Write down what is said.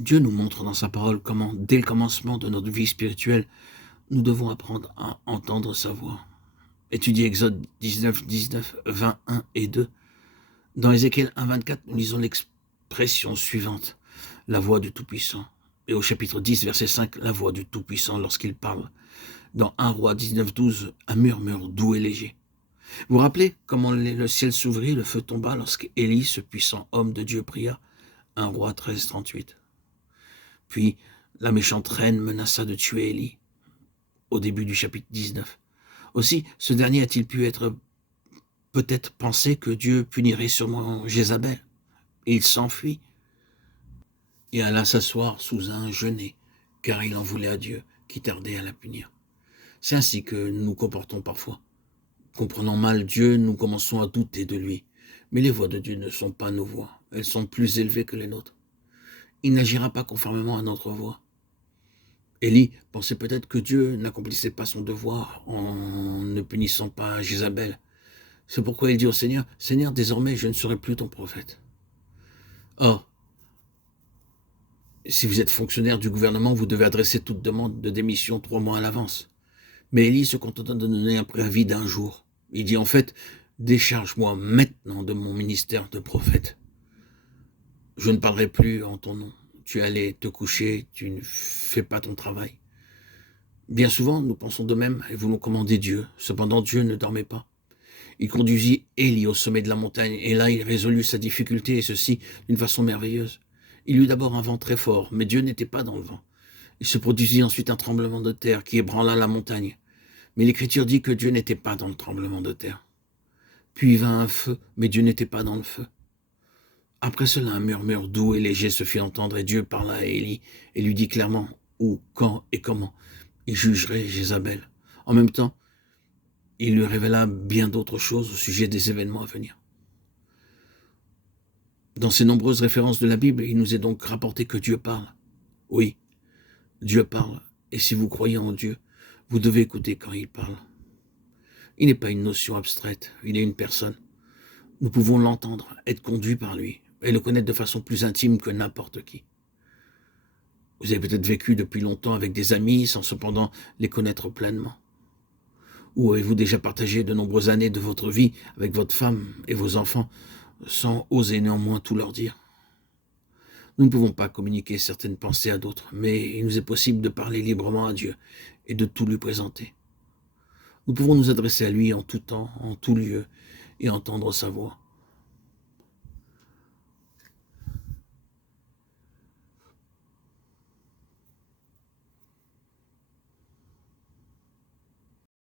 Dieu nous montre dans sa parole comment, dès le commencement de notre vie spirituelle, nous devons apprendre à entendre sa voix. Étudiez Exode 19, 19, 21 et 2. Dans Ézéchiel 1, 24, nous lisons l'expression suivante, la voix du Tout-Puissant. Et au chapitre 10, verset 5, la voix du Tout-Puissant lorsqu'il parle. Dans 1 Roi 19, 12, un murmure doux et léger. Vous vous rappelez comment le ciel s'ouvrit, le feu tomba lorsque Élie, ce puissant homme de Dieu, pria. 1 Roi 13, 38. Puis la méchante reine menaça de tuer Élie au début du chapitre 19. Aussi, ce dernier a-t-il pu être peut-être pensé que Dieu punirait sûrement Jézabel. Et il s'enfuit et alla s'asseoir sous un genêt, car il en voulait à Dieu qui tardait à la punir. C'est ainsi que nous nous comportons parfois. Comprenant mal Dieu, nous commençons à douter de lui. Mais les voies de Dieu ne sont pas nos voies. Elles sont plus élevées que les nôtres. Il n'agira pas conformément à notre voie. Élie pensait peut-être que Dieu n'accomplissait pas son devoir en ne punissant pas Jézabel. C'est pourquoi il dit au Seigneur, « Seigneur, désormais je ne serai plus ton prophète. » Or, si vous êtes fonctionnaire du gouvernement, vous devez adresser toute demande de démission 3 mois à l'avance. Mais Élie se contenta de donner un préavis d'1 jour. Il dit en fait, décharge-moi maintenant de mon ministère de prophète. Je ne parlerai plus en ton nom. Tu es allé te coucher, tu ne fais pas ton travail. Bien souvent, nous pensons de même et voulons commander Dieu. Cependant, Dieu ne dormait pas. Il conduisit Élie au sommet de la montagne, et là il résolut sa difficulté, et ceci d'une façon merveilleuse. Il eut d'abord un vent très fort, mais Dieu n'était pas dans le vent. Il se produisit ensuite un tremblement de terre qui ébranla la montagne. Mais l'Écriture dit que Dieu n'était pas dans le tremblement de terre. Puis vint un feu, mais Dieu n'était pas dans le feu. Après cela, un murmure doux et léger se fit entendre, et Dieu parla à Élie et lui dit clairement où, quand et comment il jugerait Jézabel. En même temps, il lui révéla bien d'autres choses au sujet des événements à venir. Dans ces nombreuses références de la Bible, il nous est donc rapporté que Dieu parle. Oui, Dieu parle, et si vous croyez en Dieu, vous devez écouter quand il parle. Il n'est pas une notion abstraite, il est une personne. Nous pouvons l'entendre, être conduits par lui, et le connaître de façon plus intime que n'importe qui. Vous avez peut-être vécu depuis longtemps avec des amis sans cependant les connaître pleinement. Ou avez-vous déjà partagé de nombreuses années de votre vie avec votre femme et vos enfants sans oser néanmoins tout leur dire? Nous ne pouvons pas communiquer certaines pensées à d'autres, mais il nous est possible de parler librement à Dieu et de tout lui présenter. Nous pouvons nous adresser à lui en tout temps, en tout lieu, et entendre sa voix.